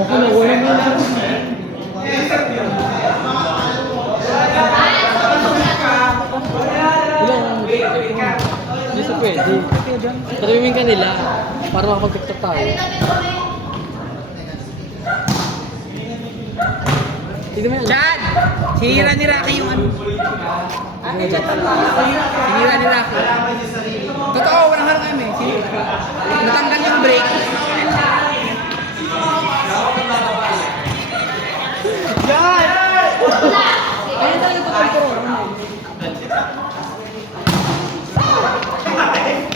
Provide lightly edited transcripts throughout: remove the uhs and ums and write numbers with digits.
Baka nawala mo na. Hindi sa pwede. Talumin ka nila para makapag-tiktok tayo. Tignan mo yan. Chad! Sinira ni Rocky yung ano. Ano Chad? Sinira ni Rocky. Totoo, walang harang kami. Natanggal yung break. Chad! Kaya tayo nagpapalpuro.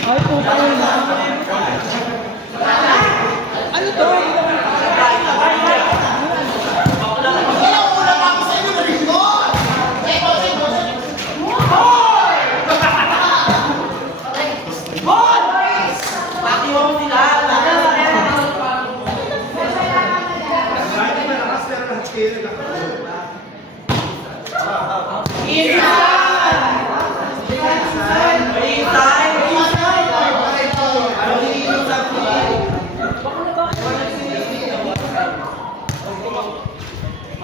Ay, puta na. Ano to?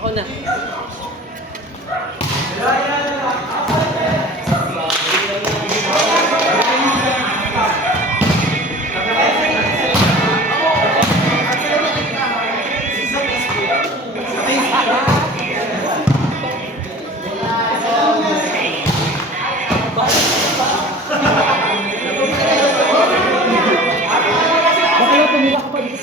Ako na. Bakit tumila ka pa dito?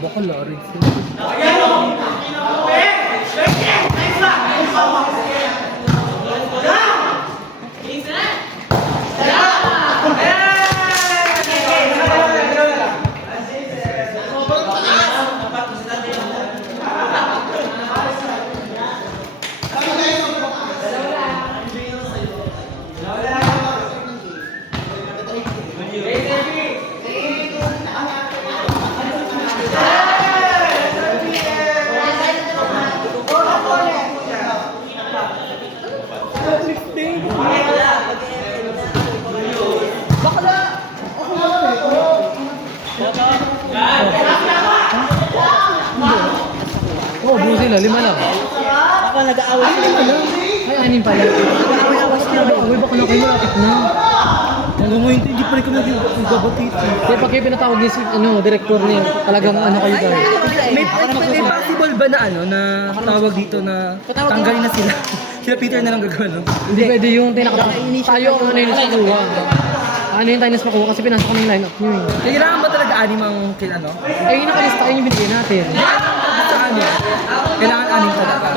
Baka lari. Yeah! sila? 5 lang. Baka nag-aaway sila. Ay, 6 pala. Nag-aaway sila. Uy, baka na kayo malapit na. Hanggang ngayon, hindi pa rin kami nag-babatid. Kaya pag kayo pinatawag niya si, director niya, talagang kayo guys. May possible ba na na tawag dito na tanggalin na sila? Sila Peter na lang gagawin, no? Hindi pwede yung tayo ang ano yung nakuha. Ano yung tayo nakuha kasi pinasok ko na yung line-up niyo eh. Kailangan ba talaga anim ang Ay, yung nakalista kayo yung binigay natin. Sa anim? Kailangan anim talaga.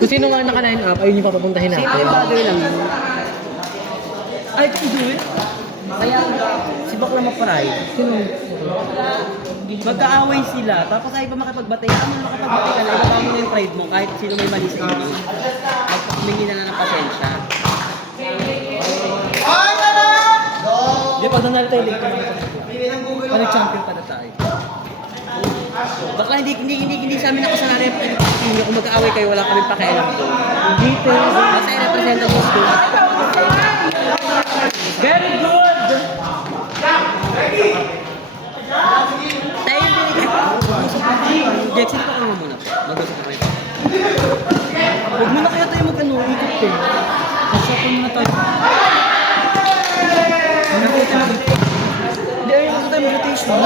Kung sino nga naka-line up, ayun yung papapuntahin natin. Bagay lang yun. Ay, can do it? Kaya, si Bakla Maparay, Sino? magkaaway sila, tapos ay pa makipagbatay. Ano makipagbatay ka na, ibaba mo na yung pride mo, kahit sino may mali sa inyo. Humingi na ng pasensya. Hindi, pag nanalo tayo, late ka na. Pag nag-champion pa na tayo. Bakla, hindi sa amin nakasanari yung Pilipino. Kung mag-aaway kayo, wala kami pakialam doon. Dito. Basta i-representa mo school. Very good! Tayo yung binigay. Jackson, ito ka muna. Mag-usap na kayo. Huwag muna kaya tayo ikot eh. Kasapan muna tayo. Hindi, ayun ako tayo mag-rotation.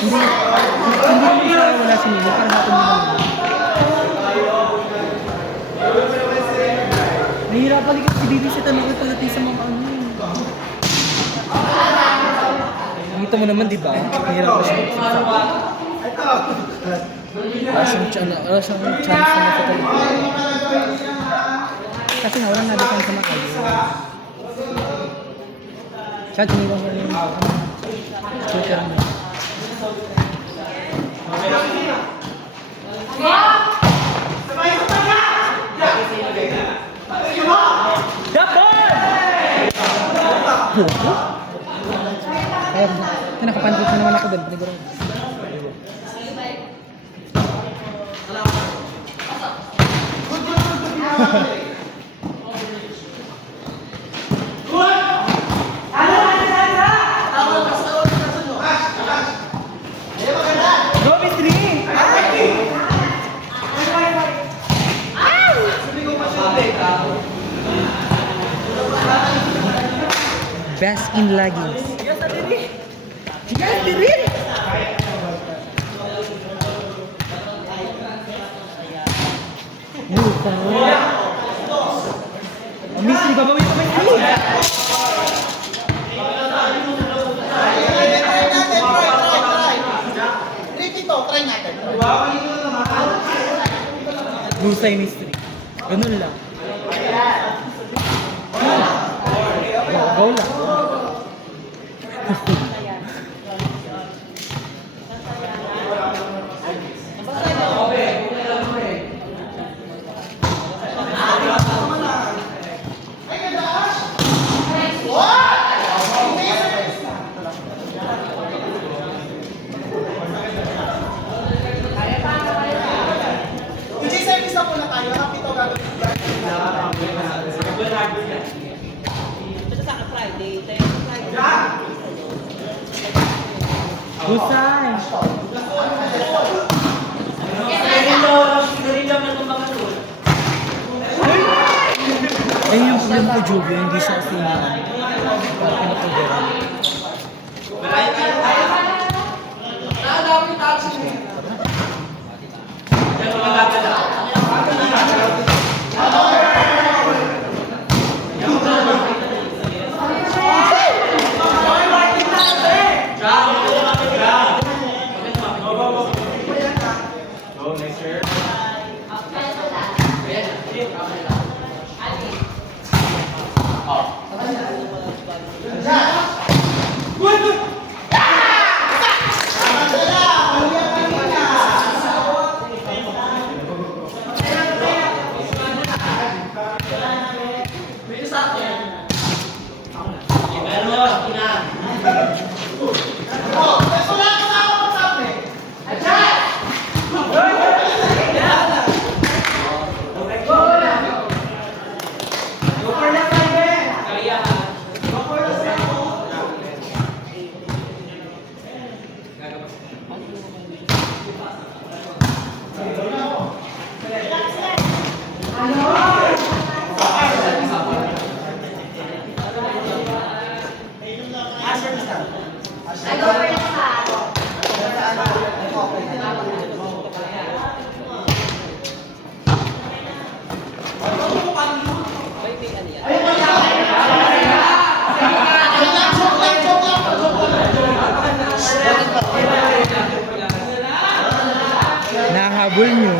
Hindi naman siya wala si Nino. Para natin mo lang. Nahihirapan din kasi babysit ang pagdating sa mga ano. Nakita mo naman, di ba? Nahihirapan siya. Wala siyang chance na matatalit. Kasi nga, walang nabitan sa mga kayo. Siya, tinilang mo yung scooter mo. Kaya, nakapantit na naman ako doon. Paniguro. Go, Mystery! Best in leggings. Yes, Diri! Lupa. Mystery, babawin ko Mystery! Lusay Mystery. Ganun lang. Go lang. Lusay! Ayun yung problema ko, Jubio, hindi siya kasi pinapagaran. habol nyo.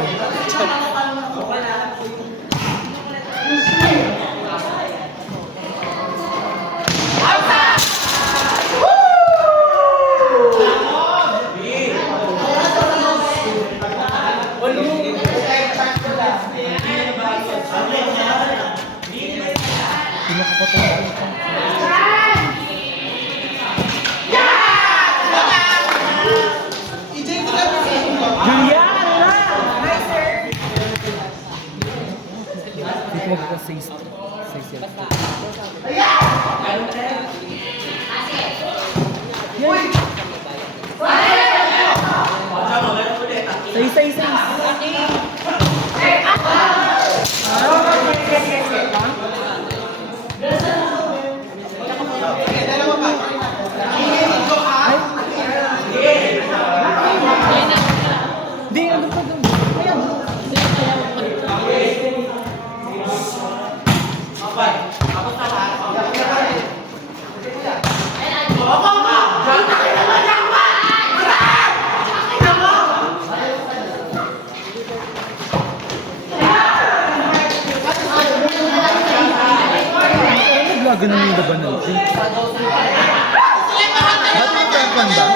Hindi ko magkaka-6 yan. Say. Di, ano pa doon? Ayan. Naglaga na yung laban natin. Ba't may weapon ba?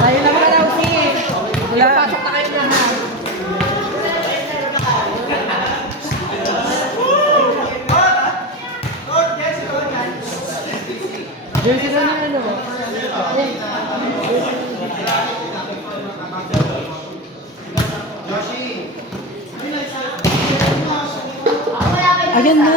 Tayo naman daw si. Wala. Pasok na kayo lahat. Jersey na na ano? Ayan na.